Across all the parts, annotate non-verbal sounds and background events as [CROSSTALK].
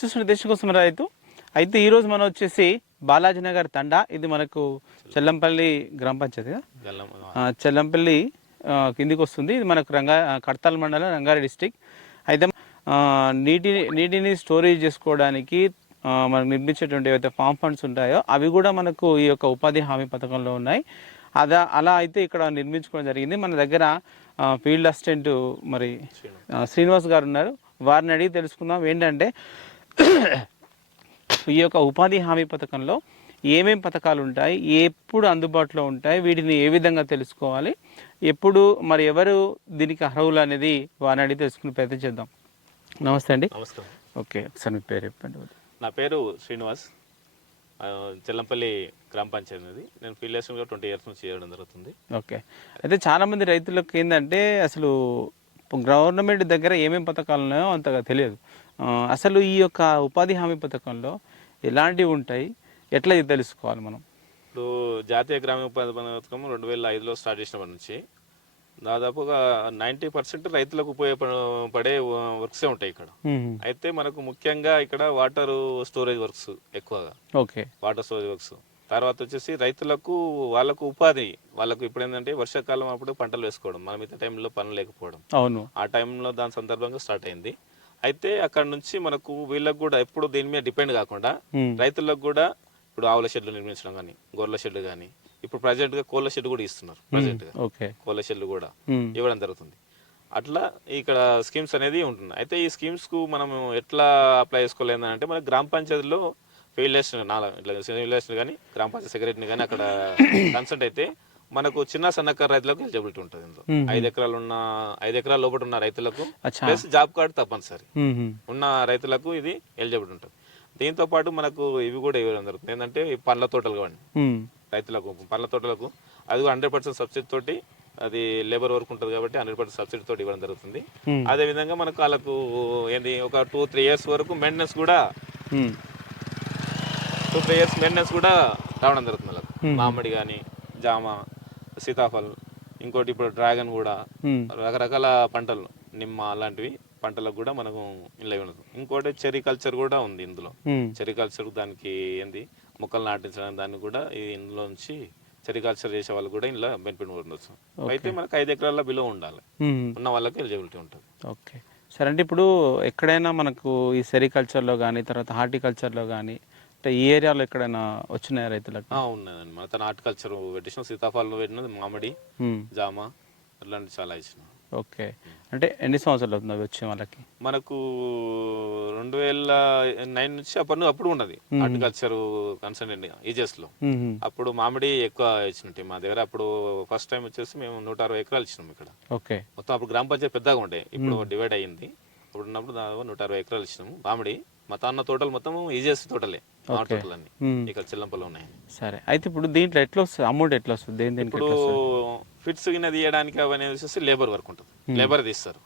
చూస్తున్న దేశం కోసం రైతు. అయితే ఈరోజు మనం వచ్చేసి బాలాజీ నగర్ తండా. ఇది మనకు చెల్లంపల్లి గ్రామ పంచాయతీ చెల్లంపల్లి కిందికి వస్తుంది. ఇది మనకు రంగా కడతాల్ మండలం రంగారెడ్డి డిస్టిక్ అయితే నీటిని నీటిని స్టోరేజ్ చేసుకోవడానికి మనకు నిర్మించేటువంటి ఏవైతే ఫామ్ ఫండ్స్ ఉంటాయో అవి కూడా మనకు ఈ యొక్క ఉపాధి హామీ పథకంలో ఉన్నాయి. అదా అలా అయితే ఇక్కడ నిర్మించుకోవడం జరిగింది. మన దగ్గర ఫీల్డ్ అసిస్టెంట్ మరి శ్రీనివాస్ గారు ఉన్నారు. వారిని అడిగి తెలుసుకుందాం. ఏంటంటే [COUGHS] ఈ యొక్క ఉపాధి హామీ పథకంలో ఏమేం పథకాలు ఉంటాయి ఎప్పుడు అందుబాటులో ఉంటాయి వీటిని ఏ విధంగా తెలుసుకోవాలి ఎప్పుడు మరి ఎవరు దీనికి అర్హులు అనేది వారిని అడిగి తెలుసుకునే ప్రయత్నం చేద్దాం. నమస్తే అండి. నమస్కారం. ఓకే ఒకసారి మీ పేరు చెప్పండి. నా పేరు శ్రీనివాస్. చెల్లంపల్లి గ్రామ పంచాయతీ నేను ఫీల్డ్ అసిస్టెంట్గా ట్వంటీ ఇయర్స్ నుంచి చేయడం జరుగుతుంది. ఓకే. అయితే చాలా మంది రైతులకు ఏంటంటే అసలు గవర్నమెంట్ దగ్గర ఏమేం పథకాలు ఉన్నాయో అంతగా తెలియదు. అసలు ఈ యొక్క ఉపాధి హామీ పథకంలో ఎలాంటివి ఉంటాయి? ఎట్లా ఇది తెలుసుకోవాలి మనం? ఇప్పుడు జాతీయ గ్రామీణ ఉపాధి పథకం రెండు వేల ఐదులో స్టార్ట్ చేసినప్పటి నుంచి దాదాపుగా నైంటీ పర్సెంట్ రైతులకు ఉపయోగపడే వర్క్సే ఉంటాయి ఇక్కడ. అయితే మనకు ముఖ్యంగా ఇక్కడ వాటర్ స్టోరేజ్ వర్క్స్ ఎక్కువగా. ఓకే. Water storage works. తర్వాత వచ్చేసి రైతులకు వాళ్ళకు ఉపాధి వాళ్ళకు ఇప్పుడు ఏంటంటే వర్షాకాలం అప్పుడు పంటలు వేసుకోవడం. మన మిగతా టైంలో పనులు లేకపోవడం. అవును. ఆ టైంలో దాని సందర్భంగా స్టార్ట్ అయింది. అయితే అక్కడ నుంచి మనకు వీళ్ళకు కూడా ఎప్పుడు దీని మీద డిపెండ్ కాకుండా మ్మ్. రైతులకు కూడా ఇప్పుడు ఆవుల షెడ్లు నిర్మించడం కానీ గొర్రెల షెడ్లు కానీ ఇప్పుడు ప్రజెంట్గా కోళ్ళ షెడ్ కూడా ఇస్తున్నారు ప్రజెంట్గా. ఓకే కోళ్ళ షెడ్లు కూడా మ్మ్. ఇవ్వడం జరుగుతుంది. అట్లా ఇక్కడ స్కీమ్స్ అనేది ఉంటున్నాయి. అయితే ఈ స్కీమ్స్కు మనం ఎట్లా అప్లై చేసుకోలేదు అంటే మన గ్రామ పంచాయతీలో ఫెయిల్ చేసిన నాలుగు ఇట్లా ఫెయిల్ చేసిన కానీ గ్రామ పంచాయతీ సెక్రటరీని కానీ అక్కడ [COUGHS] కన్సల్ట్ అయితే మనకు చిన్న సన్నకారు రైతులకు ఎలిజిబిలిటీ ఉంటుంది ఇందులో. ఐదు ఎకరాలు ఉన్న ఐదు ఎకరాల లోపల ఉన్న రైతులకు ప్లస్ జాబ్ కార్డు తప్పనిసరి. ఉన్న రైతులకు ఇది ఎలిజిబిలిటీ ఉంటుంది దీంతో పాటు మనకు ఇవి కూడా ఇవ్వడం జరుగుతుంది ఏంటంటే పండ్ల తోటలు కావండి. రైతులకు పండ్ల తోటలకు అది హండ్రెడ్ పర్సెంట్ సబ్సిడీ తోటి అది లేబర్ వర్క్ ఉంటుంది కాబట్టి హండ్రెడ్ పర్సెంట్ సబ్సిడీ తోటి ఇవ్వడం జరుగుతుంది. అదే విధంగా మనకు వాళ్ళకు ఏంది ఒక టూ త్రీ ఇయర్స్ వరకు మెయింటెనెన్స్ కూడా. టూ త్రీ ఇయర్స్ మెయింటెనెన్స్ కూడా రావడం జరుగుతుంది వాళ్ళకు. మామిడి కానీ జామ సీతాఫల్ ఇంకోటి ఇప్పుడు డ్రాగన్ కూడా. రకరకాల పంటలు నిమ్మ అలాంటివి పంటలకు కూడా మనకు ఇలా ఉండదు. ఇంకోటి చెరీ కల్చర్ కూడా ఉంది ఇందులో. మ్మ్. సెరికల్చర్ దానికి ఏంది? మొక్కలు నాటించడం దానికి కూడా ఈ ఇందులో నుంచి సెరికల్చర్ చేసే వాళ్ళు కూడా ఇలా బెనిఫిట్ ఉండొచ్చు అయితే మనకు ఐదు ఎకరాల బిలో ఉండాలి. ఉన్న వాళ్ళకి ఎలిజిబిలిటీ ఉంటుంది. ఓకే. సరే అంటే ఇప్పుడు ఎక్కడైనా మనకు ఈ సెరికల్చర్లో కానీ తర్వాత హార్టికల్చర్లో కానీ అంటే ఈ ఏరియాలో ఎక్కడైనా వచ్చినాయా రైతులకు? ఆ, ఉన్నదండి మన తన హార్టికల్చర్ పెట్టిన సీతాఫలం పెట్టినది మామిడి మ్మ్. జామ అట్లాంటి చాలా ఇచ్చిన ఓకే. అంటే ఎన్ని సంవత్సరాలు అవుతుంది అవి వచ్చే వాళ్ళకి? మనకు రెండు వేల నైన్ నుంచి అప్పుడు అప్పుడు ఉన్నది హార్టికల్చర్ కన్సల్టెంట్ ఈజెస్లో మ్మ్. అప్పుడు మామిడి ఎక్కువ ఇచ్చినట్టు మా దగ్గర. అప్పుడు ఫస్ట్ టైం వచ్చేసి మేము నూట అరవై ఎకరాలు ఇచ్చినాం ఇక్కడ. ఓకే. మొత్తం అప్పుడు గ్రామ పంచాయతీ పెద్దగా ఉండే. ఇప్పుడు డివైడ్ అయ్యింది. అప్పుడు ఉన్నప్పుడు దాదాపు నూట అరవై ఎకరాలు ఇచ్చినాము. మామిడి మా తాన్న తోటలు మొత్తం ఈజీఎస్ తోటలే. తోటలన్నీ. ఇక్కడ చిల్లంపల్లి ఉన్నాయి. సరే. అయితే ఇప్పుడు దీంట్లో ఎట్లా వస్తుంది అమౌంట్ ఎట్లా వస్తుంది దేని దేనికి ఇప్పుడు ఫిట్స్ గిన్నె తీయడానికి అవన్నీ వచ్చేసి లేబర్ వర్క్ ఉంటుంది. లేబర్ తీస్తారు.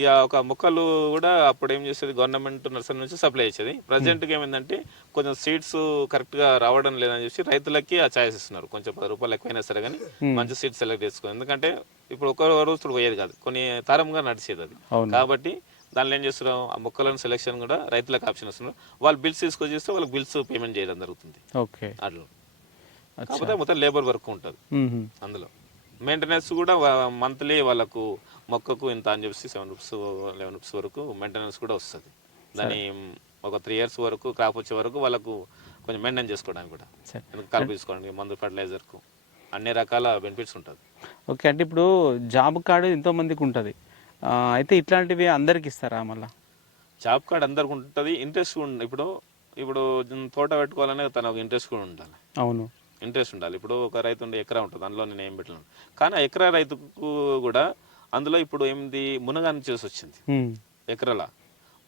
ఇక ఒక మొక్కలు కూడా అప్పుడు ఏం చేసేది? గవర్నమెంట్ నర్సరీ నుంచి సప్లై చేసేది. ప్రజెంట్గా ఏమైందంటే కొంచెం సీడ్స్ కరెక్ట్గా రావడం లేదని చెప్పి రైతులకి ఆ ఛాయిస్ ఇస్తున్నారు. కొంచెం పది రూపాయలు ఎక్కువైనా సరే కానీ మంచి సీడ్స్ సెలెక్ట్ చేసుకో ఎందుకంటే ఇప్పుడు ఒక రోజు పోయేది కాదు. కొన్ని తరంగా నడిచేది అది. కాబట్టి దానిలో ఏం చేస్తున్నాం ఆ మొక్కలను సెలెక్షన్ కూడా రైతులకు ఆప్షన్ ఇస్తున్నారు. వాళ్ళు బిల్స్ తీసుకొని చేస్తే వాళ్ళకి బిల్స్ పేమెంట్ చేయడం జరుగుతుంది. ఓకే. అట్లా. కాకపోతే మొత్తం లేబర్ వర్క్ ఉంటుంది. అందులో. మెయింటెనెన్స్ కూడా మంత్లీ వాళ్ళకు మొక్కకు ఇంత అని చెప్పి సెవెన్ రూపీస్ లెవెన్ రూపీస్ వరకు మెయింటెనెన్స్ కూడా వస్తుంది. దాని ఒక త్రీ ఇయర్స్ వరకు క్రాప్ వచ్చే వరకు వాళ్ళకు కొంచెం మెయింటైన్ చేసుకోవడానికి కూడా. కలుపు తీసుకోవడానికి మందు ఫర్టిలైజర్కు అన్ని రకాల బెనిఫిట్స్ ఉంటుంది. ఓకే. అంటే ఇప్పుడు జాబ్ కార్డు ఎంతో మందికి ఉంటుంది. అయితే ఇట్లాంటివి అందరికి ఇస్తారా మళ్ళా? జాబ్ కార్డ్ అందరికి ఉంటుంది. ఇంట్రెస్ట్ ఇప్పుడు ఇప్పుడు తోట పెట్టుకోవాలనే తన ఒక ఇంట్రెస్ట్ కూడా ఉండాలి. అవును. ఇంట్రెస్ట్ ఉండాలి. ఇప్పుడు ఒక రైతు ఉండే ఎకరా ఉంటుంది. అందులో నేను ఏం పెట్టలేను. కానీ ఆ ఎకరా రైతుకు కూడా అందులో ఇప్పుడు ఏంది మునగాని చేసి వచ్చింది. ఎకరాల.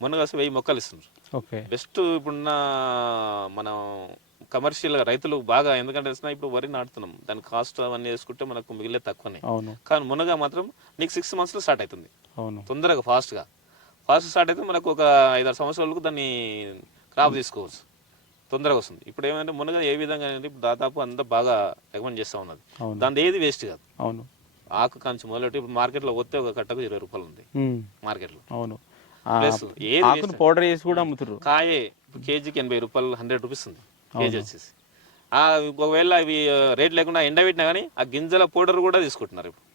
మునగాసి వెయ్యి మొక్కలు ఇస్తున్నారు. ఓకే. బెస్ట్ ఇప్పుడున్న మనం కమర్షియల్ రైతులు బాగా ఎందుకంటే ఇప్పుడు వరి నాటుతున్నాం. దాని కాస్ట్ అవన్నీ వేసుకుంటే మనకు మిగిలే తక్కువనే. అవును. కానీ మునగా మాత్రం నీకు సిక్స్ మంత్స్లో స్టార్ట్ అవుతుంది. అవును. తొందరగా ఫాస్ట్గా ఫాస్ట్ స్టార్ట్ అయితే మనకు ఒక ఐదారు సంవత్సరాలకు దాన్ని క్రాప్ తీసుకోవచ్చు. తొందరగా వస్తుంది. ఇప్పుడు ఏమంటే మునగ ఏ విధంగా దాదాపు అంతా బాగా రికమెండ్ చేస్తూ ఉన్నది. దాని ఏది వేస్ట్ కాదు. అవును. ఆకు కంచి మొదలెట్టి ఇప్పుడు మార్కెట్లో వస్తే ఒక కట్టకు ఇరవై రూపాయలు ఉంది. మ్మ్. మార్కెట్లో అవును. పౌడర్ చేసి కూడా అమ్ముతారు కాయే కేజీకి ఎనభై రూపాయలు హండ్రెడ్ రూపీస్ ఉంది. కేజీ వచ్చేసి. ఆ ఒకవేళ అవి రేట్ లేకుండా ఎండబెట్టినా కానీ ఆ గింజల పౌడర్ కూడా తీసుకుంటున్నారు ఇప్పుడు.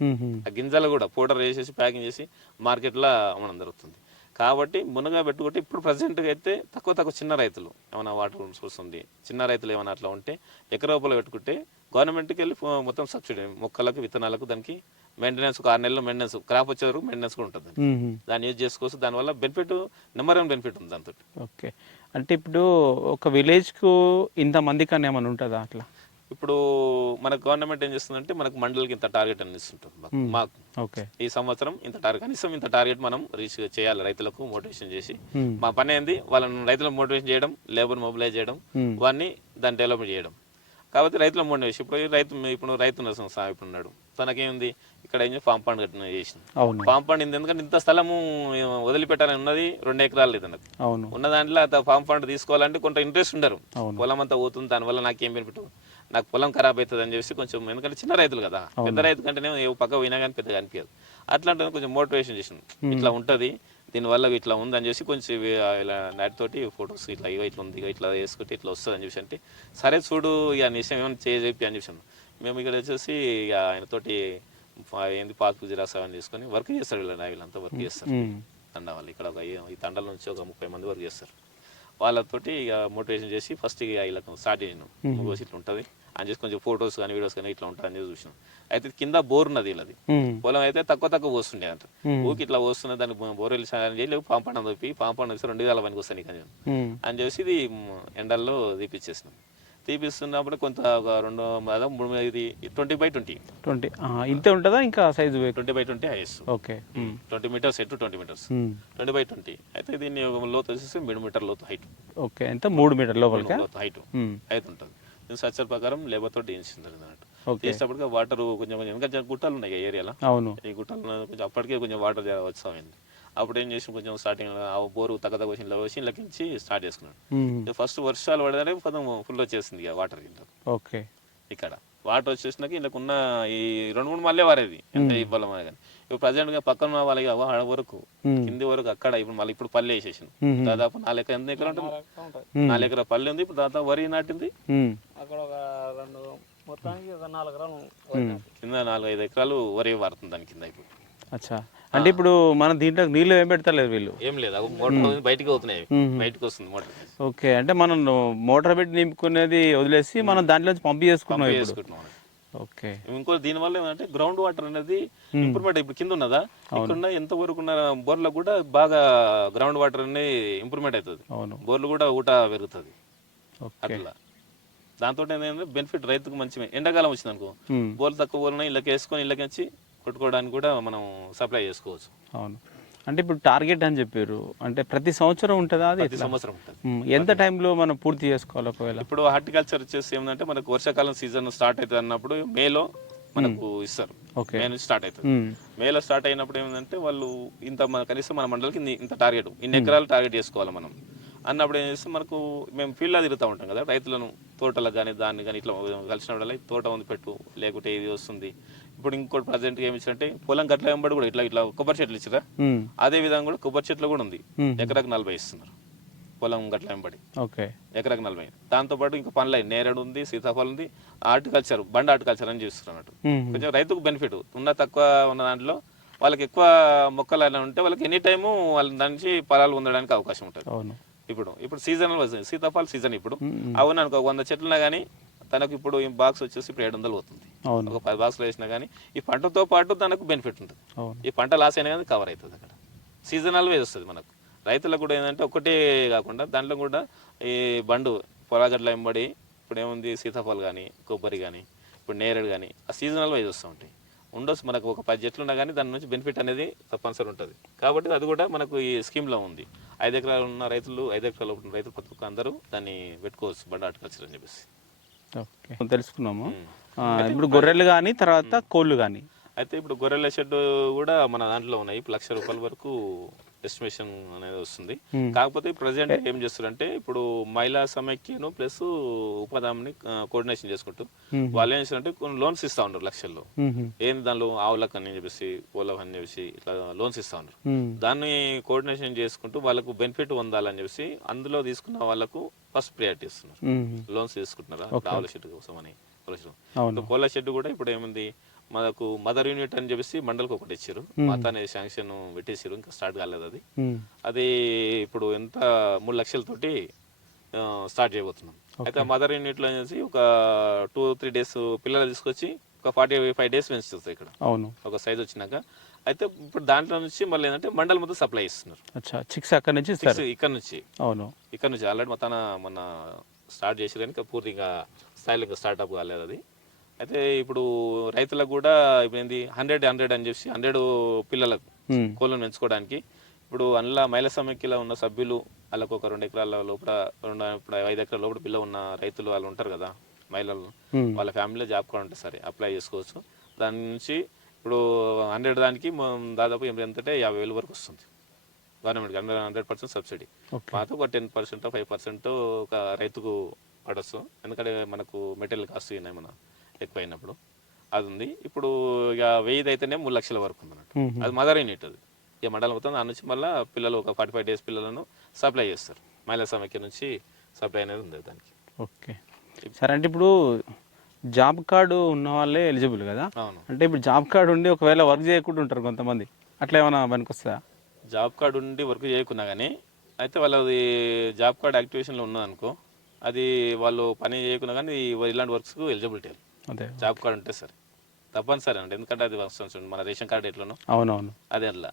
ఆ గింజలు కూడా పౌడర్ వేసేసి ప్యాకింగ్ చేసి మార్కెట్లో అమ్మడం జరుగుతుంది. కాబట్టి మునగా పెట్టుకుంటే ఇప్పుడు ప్రజెంట్గా అయితే తక్కువ తక్కువ చిన్న రైతులు ఏమైనా వాటర్ సోర్స్ ఉంది. చిన్న రైతులు ఏమైనా అట్లా ఉంటే ఎకర రూపాయలు పెట్టుకుంటే గవర్నమెంట్కి వెళ్ళి మొత్తం సబ్సిడీ మొక్కలకు విత్తనాలకు దానికి మెయింటెనెన్స్ ఒక ఆరు నెలలు మెయింటెనెన్స్ క్రాప్ వచ్చే వరకు మెయింటెనెన్స్ కూడా ఉంటుంది దాన్ని యూజ్ చేసుకోవచ్చు. దానివల్ల బెనిఫిట్ నెంబర్ వన్ బెనిఫిట్ ఉంది దాంతో ఓకే. అంటే ఇప్పుడు ఒక విలేజ్కు ఇంత మంది కానీ ఏమైనా ఉంటుందా అట్లా? ఇప్పుడు మన గవర్నమెంట్ ఏం చేస్తుందంటే మనకు మండలికి ఇంత టార్గెట్ అని ఇస్తుంటుంది మాకు. ఈ సంవత్సరం ఇంత టార్గెట్ కనీసం ఇంత టార్గెట్ మనం రీచ్ చేయాలి రైతులకు మోటివేషన్ చేసి. మా పని ఏంది? వాళ్ళని రైతులకు మోటివేషన్ చేయడం లేబర్ మొబిలైజ్ చేయడం. వాడిని దాన్ని డెవలప్ చేయడం. కాబట్టి రైతుల మోటివేషన్ ఇప్పుడు రైతు ఇప్పుడు రైతు నరసింహ ఇప్పుడు ఉన్నాడు. తనకేముంది? ఇక్కడ ఏం ఫామ్ పండ్ కట్టిన చేసింది ఫామ్ పండ్ ఉంది ఎందుకంటే ఇంత స్థలము వదిలిపెట్టాలని ఉన్నది రెండు ఎకరాలు లేదు అవును. ఉన్న దాంట్లో ఫామ్ ఫండ్ తీసుకోవాలంటే కొంత ఇంట్రెస్ట్ ఉండరు. పొలం అంతా పోతుంది దానివల్ల నాకేం బెనిఫిట్ నాకు పొలం ఖరాబ్ అవుతుంది అని చెప్పి కొంచెం ఎందుకంటే చిన్న రైతులు కదా. పెద్ద రైతు కంటేనే ఏ పక్క పోయినా కానీ పెద్దగా అనిపించదు. అట్లాంటి కొంచెం మోటివేషన్ చేసింది ఇట్లా ఉంటది దీనివల్ల ఇట్లా ఉంది అని చెప్పి కొంచెం ఇవి ఇలా నాటితోటి ఫొటోస్ ఇట్లా ఇగో ఇట్లా ఉంది ఇట్లా వేసుకుంటే ఇట్లా వస్తుంది అని చెప్పి అంటే సరే చూడు ఇక నీ విషయం ఏమైనా చేయజెప్పి అని చెప్పాను మేము ఇక్కడ వచ్చేసి ఇక ఆయనతోటి ఏంది పాస్ జిరాక్స్ అవన్నీ తీసుకొని వర్క్ చేస్తారు వీళ్ళ వీళ్ళంతా వర్క్ చేస్తారు. తండ వాళ్ళు ఇక్కడ ఒక ఈ తండల నుంచి ఒక ముప్పై మంది వరకు చేస్తారు. వాళ్ళతోటి ఇక మోటివేషన్ చేసి ఫస్ట్ ఇక వీళ్ళకి స్టార్ట్ చేసాను. ముగ్గురు ఇట్లా ఉంటుంది. అని చేసి కొంచెం ఫొటోస్ కానీ వీడియోస్ కానీ ఇట్లా ఉంటుంది అని చెప్పి చూసినాం. అయితే కింద బోర్ ఉన్నది వీళ్ళది. పొలం అయితే తక్కువ తక్కువ పోస్తుండే అంట. ఊకి ఇట్లా పోస్తున్న దానికి బోర్ వెళ్ళి చేయలేవు పాంపండం తప్పి పాంపండం రెండు వేల పనికి వస్తాను. అని చెప్పి ఇది ఎండల్లో తీపిచ్చేసినాం తీపిస్తున్నప్పుడు కొంత ఒక రెండు దాదాపు మూడు ఇది ట్వంటీ బై ట్వంటీ ట్వంటీ ఇంతే ఉంటుందా? ఇంకా సైజు ట్వంటీ బై ట్వంటీ హైస్ ఓకే. ట్వంటీ మీటర్స్ ఎటు twenty metres. Twenty by twenty అయితే దీన్ని లోతు వచ్చేసి మూడు మీటర్ లోతు హైట్ ఓకే ఎంత? మూడు మీటర్ లోపలికా? లోతు హైట్. హైట్ ఉంటుంది. దీని సచ్చర్ ప్రకారం లేబర్ తోటి వేయించింది అన్నట్టు. ఓకే చేసేటప్పటికి వాటర్ కొంచెం కొంచెం ఇంకా గుట్టలు ఉన్నాయి ఏరియాలో. అవును. ఈ గుట్టలు కొంచెం అప్పటికే కొంచెం వాటర్ వచ్చామైంది అప్పుడు ఏం చేసి కొంచెం స్టార్టింగ్ ఆ బోరు తగ్గ తగ్గ వచ్చిన వచ్చి లెక్కించి స్టార్ట్ చేసుకున్నాడు. ఫస్ట్ వర్షాలు పడగానే కొంచెం ఫుల్ వచ్చేసింది ఇక వాటర్ ఇంట్లో ఓకే. ఇక్కడ వాటర్ వచ్చేసినాక వీళ్ళకి ఉన్న ఈ రెండు మూడు మళ్ళీ వారేది. ఎంత ఇవ్వాలమో కానీ ఇప్పుడు ప్రజెంట్గా పక్కన వాళ్ళకి ఆడ వరకు. కింది వరకు అక్కడ ఇప్పుడు మళ్ళీ ఇప్పుడు పల్లె వేసేసాను ఉమ్. దాదాపు నాలుగు ఎకరా ఎంత ఎకరా ఉంటుంది. నాలుగు ఎకరా పల్లె ఉంది ఇప్పుడు దాదాపు వరి నాటింది. అక్కడ ఒక రెండు మొత్తానికి ఒక నాలుగు ఎకరాలు. కింద నాలుగు ఐదు ఎకరాలు వరి వారుతుంది దాని కింద ఇప్పుడు. అచ్చా. అంటే ఇప్పుడు మన దీంట్లో నీళ్ళు ఏం పెడతలేదు వీళ్ళు? ఏం లేదు మోటార్ బయటికి అవుతున్నాయి. బయటకు వస్తుంది మోటార్. ఓకే అంటే మనం మోటార్ పెట్టి నింపుకునేది వదిలేసి మనం దాంట్లోంచి పంపి చేసుకున్నాం ఇప్పుడు. చేసుకుంటున్నాం ఓకే. ఇంకో దీని వల్ల ఏంటంటే గ్రౌండ్ వాటర్ అనేది ఇంప్రూవ్మెంట్ ఇప్పుడు కింద ఉన్నదా? ఇక్కడ ఎంత వరకు ఉన్న బోర్లకు కూడా బాగా గ్రౌండ్ వాటర్ అనేది ఇంప్రూవ్మెంట్ అవుతుంది. బోర్లు కూడా ఊట పెరుగుతుంది. ఓకే. అట్లా. దాంతో ఏంటంటే బెనిఫిట్ రైతుకు మంచి ఎండాకాలం వచ్చింది అనుకో. బోర్లు తక్కువ బోర్లు ఇళ్ళకి వేసుకొని ఇళ్ళకి వచ్చి కొట్టుకోవడానికి కూడా మనం సప్లై చేసుకోవచ్చు. అవును. అంటే ఇప్పుడు టార్గెట్ అని చెప్పారు. అంటే ప్రతి సంవత్సరం ఉంటుందా అది ప్రతి సంవత్సరం ఉంటుంది. ఎంత టైంలో మనం పూర్తి చేసుకోవాలి ఒకవేళ? ఇప్పుడు హార్టికల్చర్ వచ్చేసి ఏంటంటే మనకు వర్షాకాలం సీజన్ స్టార్ట్ అవుతుంది అన్నప్పుడు మేలో మనకు ఇస్తారు. మే నుంచి స్టార్ట్ అవుతుంది. మేలో స్టార్ట్ అయినప్పుడు ఏంటంటే వాళ్ళు ఇంత మన కనీసం మన మండలికి ఇంత టార్గెట్ ఇన్ని ఎకరాలు టార్గెట్ చేసుకోవాలి మనం. అన్నప్పుడు ఏం చేస్తే? మనకు మేము ఫీల్డ్లో తిరుగుతూ ఉంటాం కదా రైతులను తోటలకు కానీ దాన్ని కానీ ఇట్లా కలిసినప్పుడు ఈ తోట ఉంది పెట్టు లేకుంటే ఇది వస్తుంది ఇప్పుడు ఇంకోటి ప్రజెంట్గా ఏమి ఇచ్చారంటే పొలం గట్ల వెంబడి కూడా ఇట్లా ఇట్లా కొబ్బరి చెట్లు ఇచ్చారా. అదే విధంగా కూడా కొబ్బరి చెట్లు కూడా ఉంది. ఎకరాకు నలభై ఇస్తున్నారు పొలం గట్ల వెంబడి. ఓకే. ఎకరాకు నలభై. దాంతోపాటు ఇంకా పనులు నేరేడు ఉంది సీతాఫలం ఉంది హార్టికల్చర్ బండి హార్టికల్చర్ అని ఉమ్. కొంచెం రైతుకు బెనిఫిట్ ఉన్న తక్కువ ఉన్న దాంట్లో వాళ్ళకి ఎక్కువ మొక్కలు అలా ఉంటే వాళ్ళకి ఎనీ టైము వాళ్ళ దాని నుంచి ఫలాలు పొందడానికి అవకాశం ఉంటుంది. ఇప్పుడు ఇప్పుడు సీజన్ సీతాఫల సీజన్ ఇప్పుడు. అవును అనుకో వంద చెట్లున్నా కానీ తనకు ఇప్పుడు ఈ బాక్స్ వచ్చేసి ఇప్పుడు ఏడు వందలు అవును. ఒక పది బాక్స్లు వేసినా కానీ ఈ పంటతో పాటు తనకు బెనిఫిట్ ఉంటుంది. ఈ పంట లాస్ అయినా కానీ కవర్ అవుతుంది అక్కడ. సీజనల్ వేజ్ వస్తుంది మనకు. రైతులకు కూడా ఏంటంటే ఒకటే కాకుండా దాంట్లో కూడా ఈ బండు పొలాగడ్ల వెంబడి ఇప్పుడు ఏముంది సీతాఫలం కానీ కొబ్బరి కానీ ఇప్పుడు నేరేడు కానీ ఆ సీజనల్ వైజ్ వస్తూ ఉంటాయి. ఉండొచ్చు మనకు ఒక పది చెట్లు ఉన్నా కానీ దాని నుంచి బెనిఫిట్ అనేది తప్పనిసరి ఉంటుంది. కాబట్టి అది కూడా మనకు ఈ స్కీమ్లో ఉంది. ఐదు ఎకరాలు ఉన్న రైతులు ఐదు ఎకరాలు ఉన్న రైతులు ప్రతి ఒక్క అందరూ దాన్ని పెట్టుకోవచ్చు బండ హార్టికల్చర్ అని చెప్పేసి. తెలుసుకున్నాము. ఇప్పుడు గొర్రెలు కానీ తర్వాత కోళ్ళు కానీ అయితే ఇప్పుడు గొర్రెల షెడ్ కూడా మన దాంట్లో ఉన్నాయి. ఇప్పుడు లక్ష రూపాయల వరకు ఎస్టిమేషన్ అనేది వస్తుంది Hmm. కాకపోతే ప్రజెంట్ ఏం చేస్తారంటే ఇప్పుడు మహిళా సమైక్యను ప్లస్ ఉపాధాన్ని కోఆర్డినేషన్ చేసుకుంటూ Hmm. వాళ్ళు ఏం చేస్తారంటే కొన్ని లోన్స్ ఇస్తా ఉన్నారు లక్షల్లో మ్మ్. ఏంది దానిలో ఆవులకు అని చెప్పేసి పూలకు అని చెప్పేసి ఇట్లా లోన్స్ ఇస్తా ఉన్నారు. దాన్ని కోఆర్డినేషన్ చేసుకుంటూ వాళ్ళకు బెనిఫిట్ పొందాలని చెప్పేసి అందులో తీసుకున్న వాళ్ళకు ఫస్ట్ ప్రియారిటీ ఇస్తున్నారు. లోన్స్ తీసుకుంటున్నారా ఆవుల షెడ్ కోసం అని షెడ్ కోళ్ళ షెడ్ కూడా ఇప్పుడు ఏముంది మనకు మదర్ యూనిట్ అని చెప్పేసి మండలికి ఒకటి ఇచ్చారు. మాత అనే శాంక్షన్ పెట్టేసారు ఇంకా స్టార్ట్ కాలేదు అది. అది ఇప్పుడు ఎంత మూడు లక్షలతోటి స్టార్ట్ చేయబోతున్నాం. అయితే మదర్ యూనిట్లో అనేసి ఒక టూ త్రీ డేస్ పిల్లలు తీసుకొచ్చి ఒక ఫార్టీ ఫైవ్ డేస్ పెంచుతుంది ఇక్కడ. అవును. ఒక సైజ్ వచ్చినాక. అయితే ఇప్పుడు దాంట్లో నుంచి మళ్ళీ ఏంటంటే మండలి మొత్తం సప్లై ఇస్తున్నారు అచ్చా చిక్స్ అక్కడ నుంచి ఇక్కడ నుంచి. అవును. ఇక్కడ నుంచి ఆల్రెడీ మొత్తాన మన స్టార్ట్ చేసి కానీ పూర్తిగా స్థాయిలో ఇంకా స్టార్ట్అప్ కాలేదు అది. అయితే ఇప్పుడు రైతులకు కూడా ఇప్పుడు ఏంది హండ్రెడ్ హండ్రెడ్ అని చెప్పి హండ్రెడ్ పిల్లలకు. కోళ్ళను పెంచుకోవడానికి ఇప్పుడు అందులో మహిళా సమైక్యలో ఉన్న సభ్యులు వాళ్ళకు ఒక రెండు ఎకరాల లోపల రెండు ఇప్పుడు ఐదు ఎకరాల లోపల పిల్ల ఉన్న రైతులు వాళ్ళు ఉంటారు కదా మహిళలు. వాళ్ళ ఫ్యామిలీలో జాబ్ కార్డు ఉంటే సరే అప్లై చేసుకోవచ్చు. దాని నుంచి ఇప్పుడు హండ్రెడ్ దానికి దాదాపు ఎంతంటే యాభై వేలు వరకు వస్తుంది. Government hundred hundred percent subsidy. మాతో ఒక టెన్ పర్సెంట్ ఫైవ్ పర్సెంట్ ఒక రైతుకు పడవచ్చు ఎందుకంటే మనకు మెటీరియల్ కాస్ట్ అయినాయి మన ఎక్కువ అయినప్పుడు అది ఉంది ఇప్పుడు ఇక వెయ్యిది అయితేనే మూడు లక్షల వరకు ఉంది అన్నట్టు. అది మదర్ యూనిట్ అది. ఇక మండలం మొత్తం దాని నుంచి మళ్ళీ పిల్లలు ఒక ఫార్టీ ఫైవ్ డేస్ పిల్లలను సప్లై చేస్తారు. మహిళా సమైక్య నుంచి సప్లై అనేది ఉంది దానికి. ఓకే. సరే అంటే ఇప్పుడు జాబ్ కార్డు ఉన్న వాళ్ళే ఎలిజిబుల్ కదా? అవును. అంటే ఇప్పుడు జాబ్ కార్డు ఉండి ఒకవేళ వర్క్ చేయకుండా ఉంటారు కొంతమంది. అట్లా ఏమైనా పనికొస్తుందా? జాబ్ కార్డు ఉండి వర్క్ చేయకున్నా కానీ అయితే వాళ్ళది జాబ్ కార్డ్ యాక్టివేషన్లో ఉన్నదనుకో అది వాళ్ళు పని చేయకున్నా కానీ ఇలాంటి వర్క్స్కు ఎలిజిబిలిటీ అదే జాబ్ కార్డు ఉంటే సరే. తప్పనిసరి అండి. ఎందుకంటే అది వస్తుంది మన రేషన్ కార్డు ఎట్లనో. అవునవును. అదే అట్లా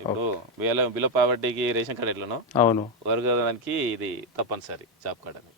ఇప్పుడు బిలో బిలో పావర్టీకి రేషన్ కార్డు ఎట్లనో అవును. వర్క్ దానికి ఇది తప్పనిసరి జాబ్ కార్డు అనేది.